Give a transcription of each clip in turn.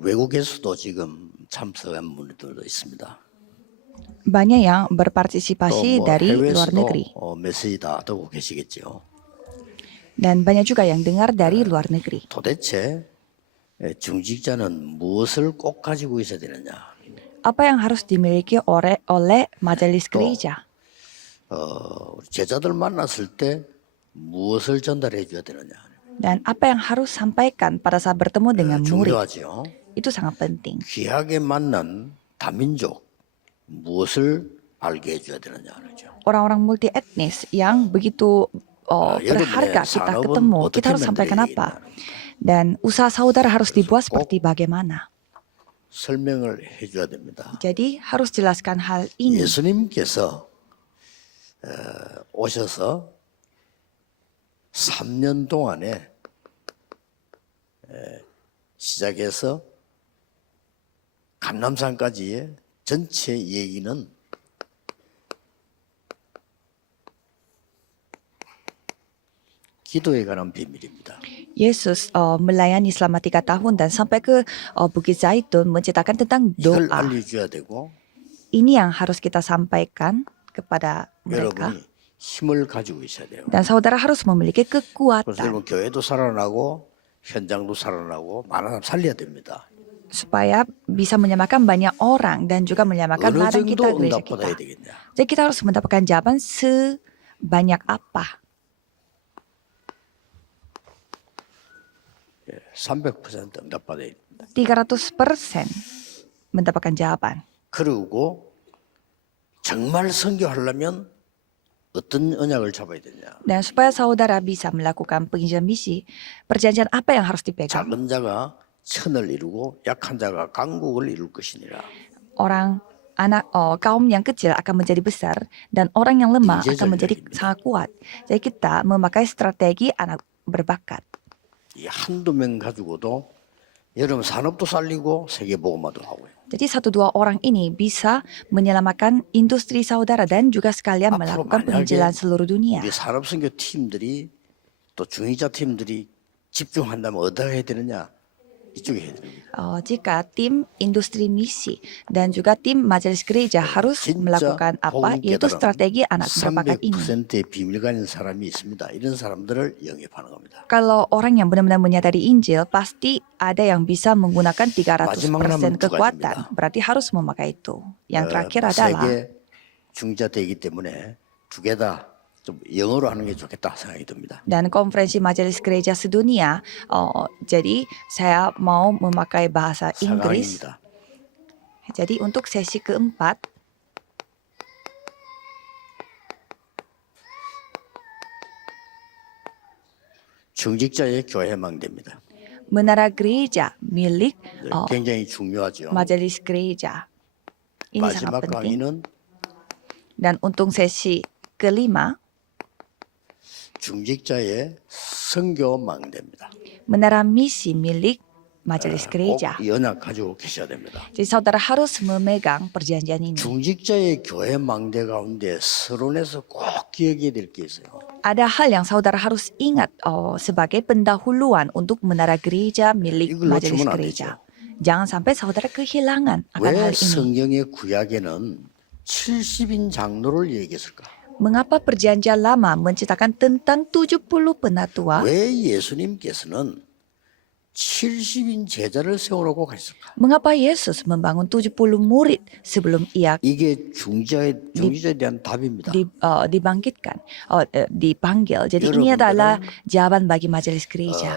외국에서도 지금 참석한 분들도 있습니다. Banyak yang 또 berpartisipasi 뭐 dari luar 해외에서도 negeri. 메시지 다 듣고 계시겠죠. Dan banyak juga yang dengar dari luar negeri. 도대체 중직자는 무엇을 꼭 가지고 있어야 되느냐? Apa yang harus dimiliki oleh majelis 또 gereja? 우리 제자들 만났을 때 무엇을 전달해 줘야 되느냐? Dan apa yang harus sampaikan pada saat bertemu dengan murid? 중요하죠. Itu sangat penting. 귀하게 만난 다민족 무엇을 알게 해줘야 되느냐 그러죠. Orang-orang multi etnis yang begitu berharga 여러분의 kita 산업은 ketemu, 어떻게 kita harus sampaikan 만들어야 apa? 되겠냐? Dan usaha saudara harus dibuat 꼭 seperti bagaimana. 설명을 해줘야 됩니다. Jadi harus jelaskan hal ini. 예수님께서 오셔서 3년 동안에 시작해서 감람산까지의 전체 얘기는 기도에 관한 비밀입니다. Yesus melayani selama 3 tahun dan sampai ke Bukit Zaitun menceritakan tentang 이걸 doa. 알려줘야 되고 Ini yang harus kita sampaikan kepada mereka. 여러분이 힘을 가지고 있어야 돼요. Dan saudara harus memiliki 그래서 kekuatan 여러분 교회도 살아나고 현장도 살아나고 많은 사람 살려야 됩니다. supaya bisa menyamakan banyak orang dan juga menyamakan 어느 ladang kita, 정도 gereja 응답받아야 kita. 되겠냐. Jadi kita harus mendapatkan jawaban sebanyak apa. 300% 응답받아야 됩니다. 300% mendapatkan jawaban. 그리고 정말 선교하려면 어떤 언약을 잡아야 되냐. Dan supaya saudara bisa melakukan penginjilan misi, perjanjian apa yang harus dipegang? 작은 자가 천을 이루고 약한 자가 강국을 이룰 것이니라. Kaum yang kecil akan menjadi besar dan orang yang lemah 인재 akan menjadi 전략입니다. sangat kuat. Jadi kita memakai strategi anak berbakat. 이 한두 명 가지고도 여러분 산업도 살리고 세계 보고마도 하고요. Jadi 1-2 orang ini bisa menyelamatkan industri saudara dan juga sekalian 앞으로 melakukan penginjilan 만약에 seluruh dunia. 우리 산업선교 팀들이 또 중위자 팀들이 집중한다면 어디다 해야 되느냐? 이쪽에 해야 됩니다. Jika tim industri misi dan juga tim majelis gereja harus 진짜 melakukan apa? 복음 Yaitu 깨달은 strategi anak berbakat ini. 300%의 비밀 가진 사람이 있습니다. 이런 사람들을 영입하는 겁니다. Kalau orang yang benar-benar menyadari Injil, pasti ada yang bisa menggunakan 300% kekuatan. Berarti harus memakai itu. Yang terakhir adalah 세계 중위자 되기 때문에 두 개 다 좀 영어로 하는 게 좋겠다 생각이 듭니다. dan konferensi majelis gereja sedunia. Jadi saya mau memakai bahasa Inggris. 4강입니다. Jadi untuk sesi keempat, 중직자의 교회 망대입니다. menara gereja milik 굉장히 중요하죠. majelis gereja. Ini 마지막 sangat penting. 강의는 Dan untuk sesi kelima, 중직자의 선교 망대입니다. menara misi milik majelis gereja. 꼭 연약 가지고 계셔야 됩니다. Jadi saudara harus memegang perjanjian ini. 중직자의 교회 망대 가운데 서론에서 꼭 기억해야 될 게 있어요. Ada hal yang saudara harus ingat sebagai pendahuluan untuk menara gereja milik 이걸 majelis 놓치면 안 gereja. 되죠. Jangan sampai saudara kehilangan akan 왜 hal ini. 성경의 구약에는 70인 장로를 얘기했을까? Mengapa perjanjian lama menceritakan tentang 70 penatua? 왜 예수님께서는 70인 제자를 세우라고 하셨을까? Mengapa Yesus membangun 70 murid sebelum ia 이게 중지자에 대한 답입니다. dibangkitkan, dipanggil. Jadi ini 여러분들은, adalah jawaban bagi majelis gereja.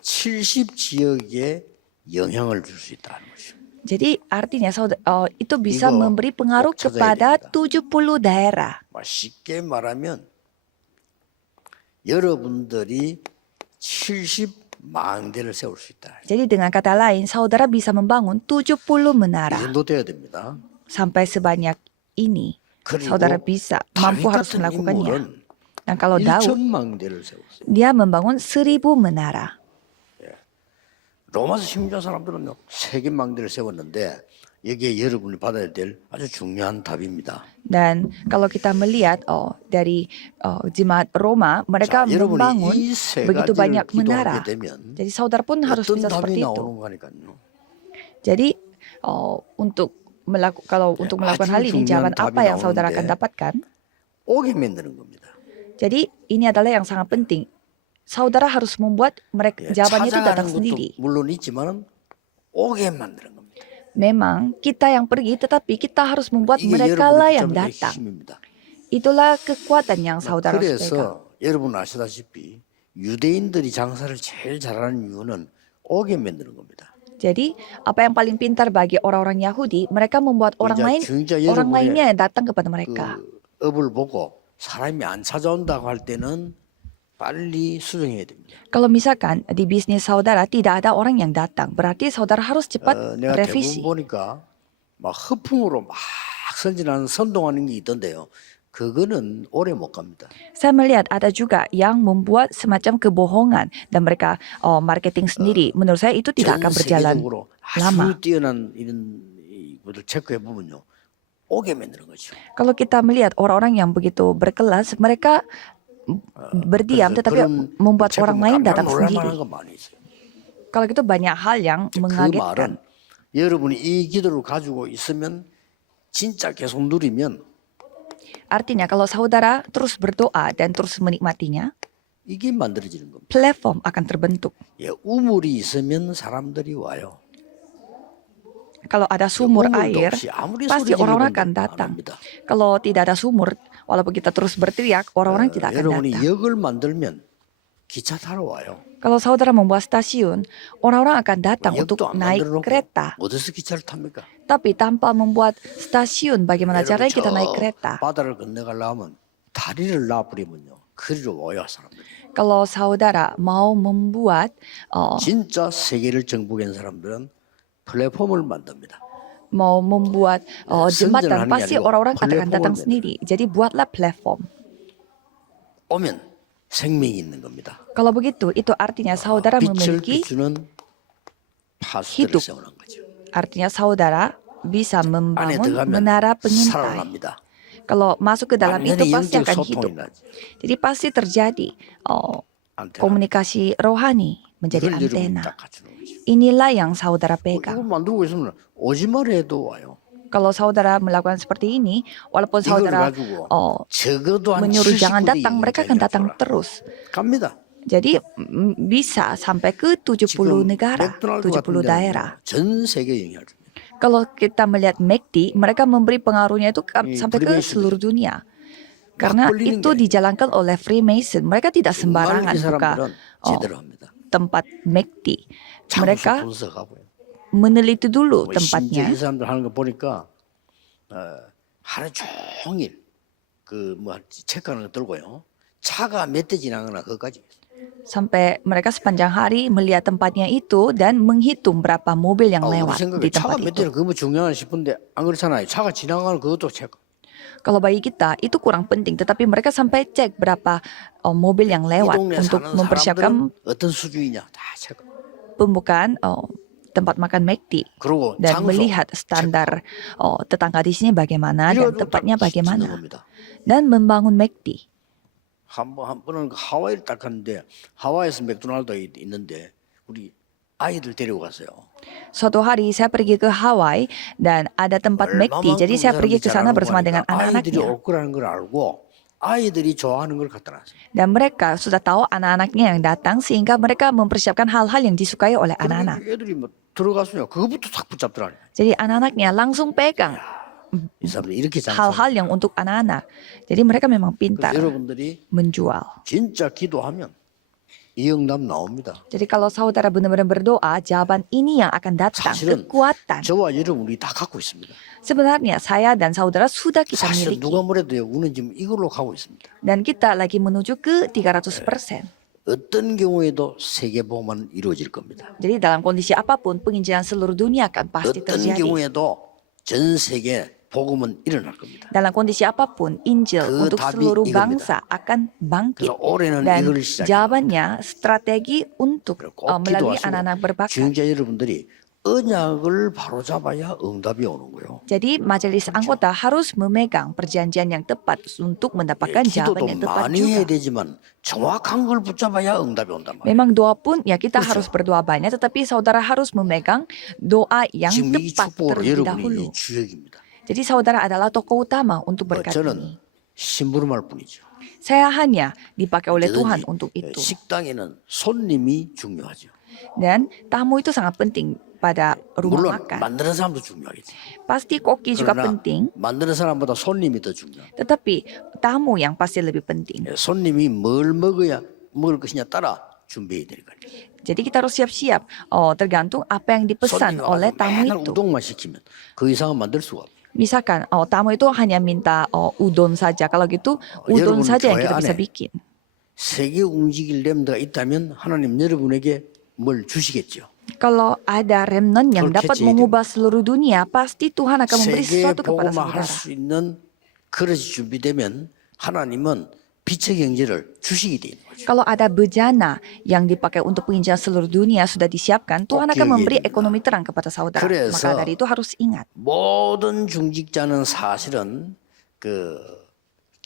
70 지역에 영향을 줄 수 있다는 거죠. Jadi artinya itu bisa 이거 memberi pengaruh 꼭 찾아야 kepada 됩니다. 70 daerah. 쉽게 말하면 여러분들이 70 망대를 세울 수 있다. Jadi dengan kata lain, saudara bisa membangun 70 이 menara. 정도 돼야 됩니다. Sampai sebanyak ini, 그리고 saudara bisa, mampu 다윗 harus 같은 melakukannya. 인물은 Dan kalau 1천 Daud, 망대를 세웠어요. dia membangun 1000 menara. 로마서 심지어 사람들은 세계 망대를 세웠는데 여기에 여러분이 받아야 될 아주 중요한 답입니다. Dan kalau kita melihat dari jemaat Roma, mereka 자, 여러분이 membangun 이 세 begitu 가지를 banyak menara. 기도하게 되면 Jadi saudara pun harus 어떤 bisa 답이 seperti itu. 나오는 거니까요. Jadi untuk melakukan hal ini, jawaban 중요한 apa 답이 yang saudara akan 나오는데 dapatkan? 오게 만드는 겁니다. Jadi ini adalah yang sangat penting. Saudara harus membuat mereka 예, jawabannya itu datang 찾아가는 것도 sendiri. 물론 있지만은 오게 만드는 겁니다. Memang kita yang pergi, tetapi kita harus membuat 이게 mereka lah 여러분의 yang 붙잡는 datang. 힘입니다. Itulah kekuatan yang saudara harus pegang. 그래서 여러분 아시다시피 유대인들이 장사를 제일 잘하는 이유는 오게 만드는 겁니다. Jadi apa yang paling pintar bagi orang-orang Yahudi, mereka membuat orang 진짜 lainnya 여러분의 yang datang kepada mereka. 그 업을 보고 사람이 안 찾아온다고 할 때는 빨리 수정해야 됩니다. Kalau misalkan di bisnis saudara tidak ada orang yang datang, berarti saudara harus cepat 내가 revisi. 대부분 보니까 막 허풍으로 막 선진하는 선동하는 게 있던데요. 그거는 오래 못 갑니다. Saya melihat ada juga yang membuat semacam kebohongan dan mereka marketing sendiri. Menurut saya itu tidak akan 전 berjalan 세계적으로 lama. 아주 뛰어난 이런 것을 체크해 보면요, 오게 만드는 거죠. Kalau kita melihat orang-orang yang begitu berkelas, mereka berdiam tetapi membuat orang lain datang sendiri. 놀랄만한 거 많이 있어요. Kalau gitu banyak hal yang 그 mengagetkan. 말은 여러분이 이 기도를 가지고 있으면 진짜 계속 누리면 Artinya kalau saudara terus berdoa dan terus menikmatinya, 이게 만들어지는 겁니다. platform akan terbentuk. 예, 우물이 있으면 사람들이 와요. Kalau ada sumur 우물도 air, 없이 아무리 pasti 소리 orang-orang 지르면 akan 안 datang. 합니다. Kalau tidak ada sumur, walaupun kita terus berteriak, orang-orang tidak akan 여러분이 datang. 역을 만들면 기차 타러 와요. Kalau saudara membuat stasiun, orang-orang akan datang untuk 역도 안 naik 만들어 놓고 kereta. 어디서 기차를 탑니까? Tapi tanpa membuat stasiun, bagaimana 여러분 caranya kita 저 naik kereta? 바다를 건너가려면 다리를 놔버리면요, 그리로 와요 사람들이. Kalau saudara mau membuat 진짜 세계를 정복한 사람들은 플랫폼을 만듭니다. jembatan, 선전하는 게 pasti 아니고 orang-orang akan datang 플랫폼을 sendiri. Jadi buatlah platform. 오면 생명이 있는 겁니다. Kalau begitu, itu artinya saudara 빛을 memiliki, 비추는 파수들을 hidup. 세우는 거죠. artinya saudara bisa 안에 membangun 들어가면 menara pengintai. 살아납니다. Kalau masuk ke dalam itu 완전히 pasti 영적 akan hidup. 소통이 나지. Jadi pasti terjadi 안테나. komunikasi rohani menjadi 이걸 여러분이 antena. 딱 갖추는 거죠. Inilah yang saudara 이거 pegang. 만들고 있으면 오지마를 해도 와요. Kalau saudara melakukan seperti ini, walaupun 이걸 saudara 가지고 oh, 적어도 한 menyuruh 70% jangan datang, mereka akan datang 돌아. terus. 갑니다. Jadi bisa sampai ke 70 지금 negara, 맥도날드 70 같은 daerah. 데는 전 세계 영향을 줍니다. Kalau kita melihat McD, mereka memberi pengaruhnya itu sampai ke Freemason. seluruh dunia. Karena 걸리는 itu 게 dijalankan oleh Freemason. Mereka tidak 정말 sembarangan 이 buka 사람들은 제대로 합니다. tempat McD. 장소 Mereka 분석하고요. meneliti dulu 뭐 심지어 tempatnya. 이 사람들 하는 거 보니까 하루 종일 그 체크하는 거 들고요. 차가 몇 대 지나가나 그것까지. Sampai mereka sepanjang hari melihat tempatnya itu dan menghitung berapa mobil yang 우리 lewat 생각에 di 차가 tempat 몇 itu. 대는 그거 중요하나 싶은데 안 그렇잖아요. 차가 지나가는 그것도 체크. Kalau bagi kita itu kurang penting, tetapi mereka sampai cek berapa mobil yang 이 lewat 동네 untuk 사는 mempersiapkan 사람들은 어떤 수준이냐 다 체크. pembukaan tempat makan McD 그리고 dan 장소 melihat standar tetangga di sini bagaimana dan 이래가지고 tempatnya 딱 짓는 bagaimana 겁니다. dan membangun McD. 한 번은 하와이를 딱 갔는데 하와이에서 맥도날드가 있는데 우리 아이들 데리고 갔어요. Suatu hari saya pergi ke Hawaii dan ada tempat McD, jadi saya pergi ke sana bersama dengan 아이들이 anak-anaknya. 올 거라는 걸 알고 아이들이 좋아하는 걸 갖다 놨어요. Dan mereka sudah tahu anak-anaknya yang datang sehing가 mereka mempersiapkan hal-hal yang disukai oleh anak-anak. 그러니까 애들이 뭐 들어갔어요. 그거부터 탁 붙잡더라니. Jadi anak-anaknya langsung pegang 이 사람들 이렇게 장사. hal-hal yang untuk anak-anak. Jadi mereka memang 그래서 pintar 여러분들이 menjual. 진짜 기도하면 이 응답 나옵니다. Jadi kalau saudara benar-benar berdoa, jawaban ini yang akan datang, 사실은 kekuatan. 저와 여러분 우리 다 갖고 있습니다. Sebenarnya saya dan saudara sudah kita 사실 miliki. 누가 뭐래도요, 우리는 지금 이걸로 가고 있습니다. Dan kita lagi menuju ke 300%. 어떤 경우에도 세계복음은 이루어질 겁니다. Jadi dalam kondisi apapun, penginjilan seluruh dunia akan pasti 어떤 terjadi. 경우에도 전 세계 복음은 일어날 겁니다. Dalam kondisi apapun, Injil 그 untuk 답이 seluruh 이겁니다. bangsa akan bangkit. 그래서 올해는 Dan 이걸 시작합니다. jawabannya strategi untuk 꼭 melalui 기도하시고 anak-anak berbakat. 지금자 여러분들이 언약을 바로잡아야 응답이 오는 거예요. Jadi majelis anggota harus memegang perjanjian yang tepat untuk mendapatkan 기도도 jawaban yang tepat 많이 해야 juga. 되지만 정확한 걸 붙잡아야 응답이 온단 말이에요. Memang doa pun ya kita 그렇죠. harus berdoa banyak, tetapi saudara harus memegang doa yang 지금 이 tepat 축복으로 terlebih 여러분이 dahulu. 이 주역입니다. Jadi saudara adalah tokoh utama untuk berkat ini. 저는 심부름할 뿐이죠. Saya hanya dipakai oleh Tuhan 언제든지 untuk itu. 식당에는 손님이 중요하죠. Dan tamu itu sangat penting pada rumah 물론 makan. 만드는 사람도 중요하겠지. Pasti koki juga 그러나 penting, 만드는 사람보다 손님이 더 중요해요. tetapi tamu yang pasti lebih penting. 손님이 뭘 먹을 것이냐 따라 준비해야 될 거예요. Jadi kita harus siap-siap. Tergantung apa yang dipesan 손님이 oleh 와서 tamu 맨날 itu. 우동만 시키면 그 이상은 만들 수가 없어요. Misalkan tamu itu hanya minta udon saja. Kalau gitu udon 여러분 saja yang 교회 kita bisa 안에 bikin. 세계 움직일 렘드가 있다면 하나님 여러분에게 뭘 주시겠죠. Kalau ada remnant yang 그렇게 dapat 해야 mengubah seluruh dunia, pasti Tuhan akan memberi 세계 sesuatu kepada 복음화 saudara. 할수 있는 그릇이 준비되면 하나님은 빛의 경제를 주시게 되는 거죠. Kalau ada bejana yang dipakai untuk penginjilan seluruh dunia sudah disiapkan, Tuhan akan memberi ekonomi terang kepada saudara. 그래서 Maka dari itu harus ingat. 모든 중직자는 사실은 그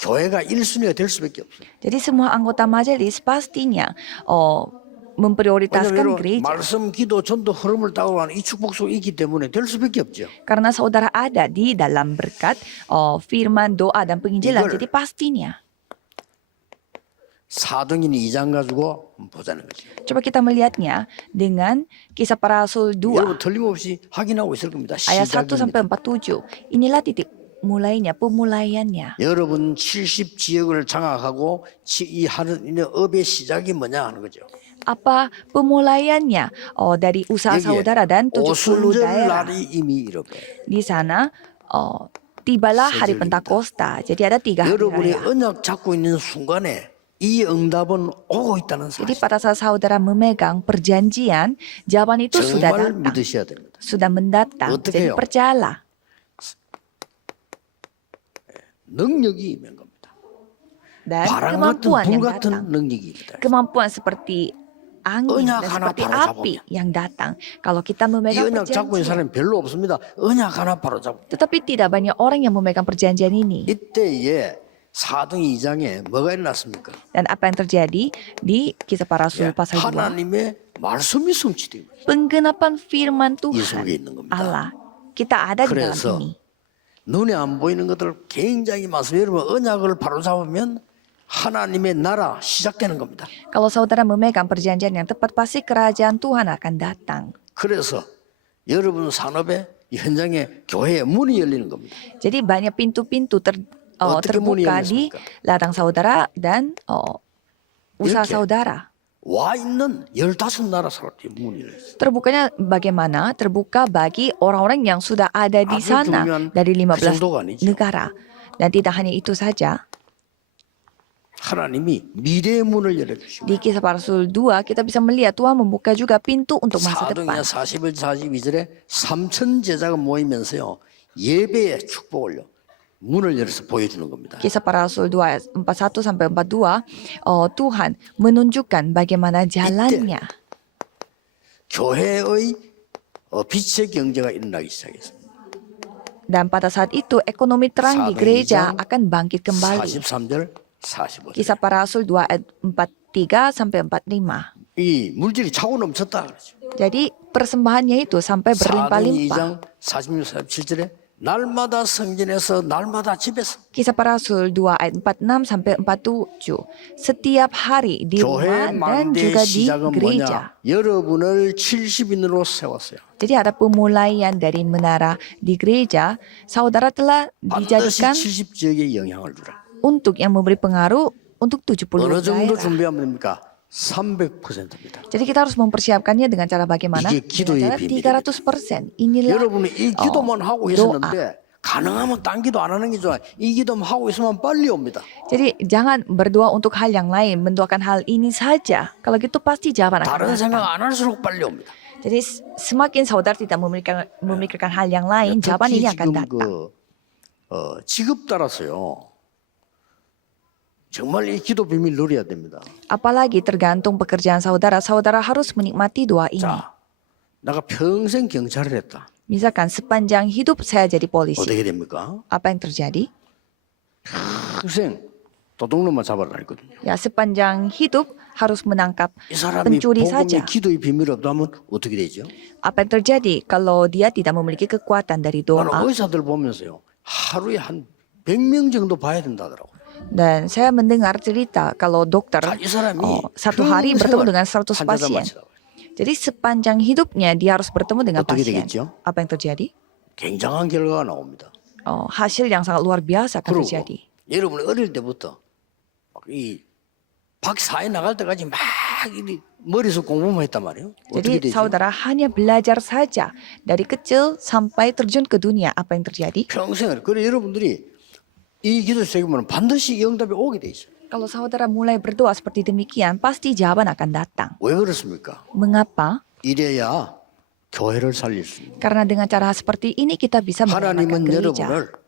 교회가 1순위가 될 수밖에 없어요. Jadi semua anggota majelis pastinya memprioritaskan 왜냐하면 gereja. 말씀, 기도, 전도 흐름을 따고 가는 이 축복 속에 있기 때문에 될 수밖에 없죠. Karena saudara ada di dalam berkat firman, doa, dan penginjilan. 이걸 Jadi pastinya. 사도행전 2장 가지고 보자는 거죠. Coba kita melihatnya dengan Kisah Para Rasul 2 여러분 틀림없이 확인하고 있을 겁니다. ayat 1 sampai 시작입니다. 47. Inilah titik mulainya, pemulaiannya. 여러분 70 지역을 장악하고 이 하는 업의 시작이 뭐냐 하는 거죠. Apa pemulaiannya dari usaha 여기에 saudara dan 70 오순절 daerah. 날이 이미 이렇게 Di sana tibalah hari 세절입니다. Pentakosta. Jadi ada 3 hari 여러분이 raya. 언약 잡고 있는 순간에 이 응답은 오고 있다는 Jadi 사실 pada saat saudara memegang perjanjian, jawaban itu sudah 정말 datang, 믿으셔야 됩니다. sudah mendatang. 어떻게 Jadi 해요? percayalah. 능력이 임한 겁니다. Dan 바람 같은 kemampuan 불 yang 같은 datang. 능력입니다. Kemampuan seperti angin 언약 dan 하나 seperti 바로 api 잡으면. yang datang. Kalau kita 이 memegang 언약 잡고 있는 perjanjian. 사람이 별로 없습니다. 언약 하나 바로 잡고. Tetapi tidak banyak orang yang memegang perjanjian ini. 이때에 사도행 2장에 뭐가 일어났습니까? Dan apa yang terjadi di Kisah Para Rasul pasal 2? 하나님의 말씀이 성취된 거죠. Penggenapan firman 이 Tuhan 속에 있는 겁니다. Allah. Kita ada di dalam 그래서 ini. 눈에 안 보이는 것들 굉장히 많습니다. 여러분 언약을 바로 잡으면 하나님의 나라 시작되는 겁니다. Kalau saudara memegang perjanjian yang tepat, pasti kerajaan Tuhan akan datang. 그래서 여러분 산업의 현장에 교회의 문이 열리는 겁니다. Jadi banyak pintu-pintu 어떻게 문이 terbuka di 열렸습니까? ladang saudara dan usaha 이렇게. saudara. 와 있는 15나라 사람들이 문이 열렸어요. Terbukanya bagaimana? Terbuka bagi orang-orang yang sudah ada di 아주 sana 중요한 dari 그 15 정도가 아니죠. negara. Dan tidak hanya itu saja. 하나님이 미래의 문을 열어주시고 Di Kisah Para Rasul 2 kita bisa melihat Tuhan membuka juga pintu untuk masa depan. 사도행전 41, 42절에 3천 제자가 모이면서요 예배의 축복을요 문을 열어서 보여주는 겁니다. Kisah Para Rasul 2 ayat 41 sampai 42, Tuhan menunjukkan bagaimana jalannya. 교회의 빛의 경제가 일어나기 시작했습니다. Dan pada saat itu ekonomi terang di gereja akan bangkit kembali. 43절, 45절. Kisah Para Rasul 2 ayat 43 sampai 45. 이 물질이 차고 넘쳤다 그러죠. Jadi persembahannya itu sampai 사도행 berlimpah-limpah. 2장 46, 47절에 날마다 성전에서 날마다 집에서 Kisah Para Rasul 2 ayat 46 sampai 47. Setiap hari di rumah 교회 dan 만대 juga di 시작은 gereja. 뭐냐? 여러분을 70인으로 세웠어요. Jadi ada pemulaian dari menara di gereja. Saudara telah 반드시 dijadikan 70지역에 영향을 주라. untuk yang memberi pengaruh untuk 70 어느 정도 daerah. 준비하면 됩니까? 300%입니다. Jadi kita harus mempersiapkannya dengan cara bagaimana? 이게 기도의 Dengan cara 비밀입니다. 300%. Inilah 여러분이 이 기도만 하고 doa. 있었는데 가능하면 딴 기도 안 하는 게 좋아요. 이 기도만 하고 있으면 빨리 옵니다. Jadi jangan berdoa untuk hal yang lain, mendoakan hal ini saja. Kalau gitu pasti jawaban akan 다른 생각 datang. 안 할수록 빨리 옵니다. Jadi semakin saudara tidak memikirkan hal yang lain, jawaban ini 특히 akan 지금 datang. 직업 따라서요. 정말 이 기도 비밀 누려야 됩니다. Apalagi tergantung pekerjaan saudara, saudara harus menikmati doa ini. 자, 내가 평생 경찰을 했다. Misalkan sepanjang hidup saya jadi polisi, 어떻게 됩니까? apa yang terjadi? 평생 도둑놈만 잡아라 했거든요. Ya, sepanjang hidup harus menangkap 이 사람이 pencuri 복음의 saja. 기도의 비밀이 없다면 어떻게 되죠? Apa yang terjadi kalau dia tidak memiliki kekuatan dari 나는 doa? 의사들 보면서요. 하루에 한 100명 정도 봐야 된다 하더라고요. Dan saya mendengar cerita kalau dokter 이 사람이 satu hari bertemu dengan 100 환자들 pasien. 맞추라고요. Jadi sepanjang hidupnya dia harus bertemu dengan 어떻게 pasien. 되겠죠? Apa yang terjadi? 굉장한 결과가 나옵니다. Hasil yang sangat luar biasa akan 그리고 terjadi. 여러분이 어릴 때부터 이 박사에 나갈 때까지 막 이 머릿속 공부만 했단 말이에요. 어떻게 Jadi 되죠? saudara hanya belajar saja dari kecil sampai terjun ke dunia. Apa yang terjadi? 평생을. 그래 여러분들이 이 기도 시작하면 반드시 응답이 오게 돼 있어요. Kalau saudara mulai berdoa seperti demikian, pasti jawaban akan datang. 왜 그렇습니까? Mengapa? 이래야 교회를 살릴 수 있는. Karena dengan cara seperti ini kita bisa menyelamatkan 하나님은 gereja. 여러분을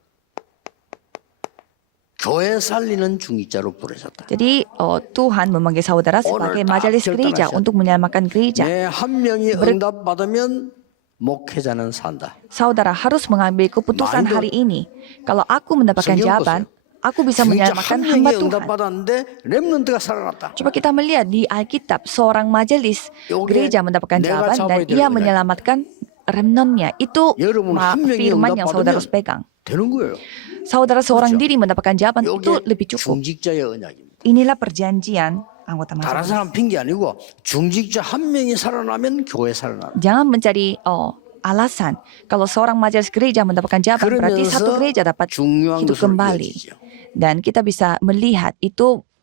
교회 살리는 중직자로 부르셨다. Jadi Tuhan memanggil saudara sebagai majelis gereja untuk menyelamatkan gereja. 내 한 명이 응답 받으면 목회자는 산다. Saudara harus mengambil keputusan Nah, itu hari ini. Kalau aku mendapatkan 성경 jawaban, aku bisa 진짜 menyelamatkan 한 hamba 명이 응답 Tuhan. 받았는데 렘넌트가 살아났다. Coba kita melihat di Alkitab, seorang majelis 요게 gereja mendapatkan 내가 jawaban dan 잡아야 될 ia 은혜야. menyelamatkan remnonnya. Itu 여러분 한 명이 firman 응답 yang saudara 받으면 harus pegang. 되는 거예요. Saudara seorang 그렇죠. diri mendapatkan jawaban itu 요게 lebih cukup. 중직자의 언약입니다. Inilah perjanjian anggota 다른 majelis. 사람 핑계 아니고 중직자 한 명이 살아나면 교회 살아난다. Jangan mencari alasan. Kalau seorang majelis gereja mendapatkan jawaban, berarti 그러면서 satu gereja dapat 중요한 hidup 것으로 kembali. 이어지죠. Dan kita bisa melihat itu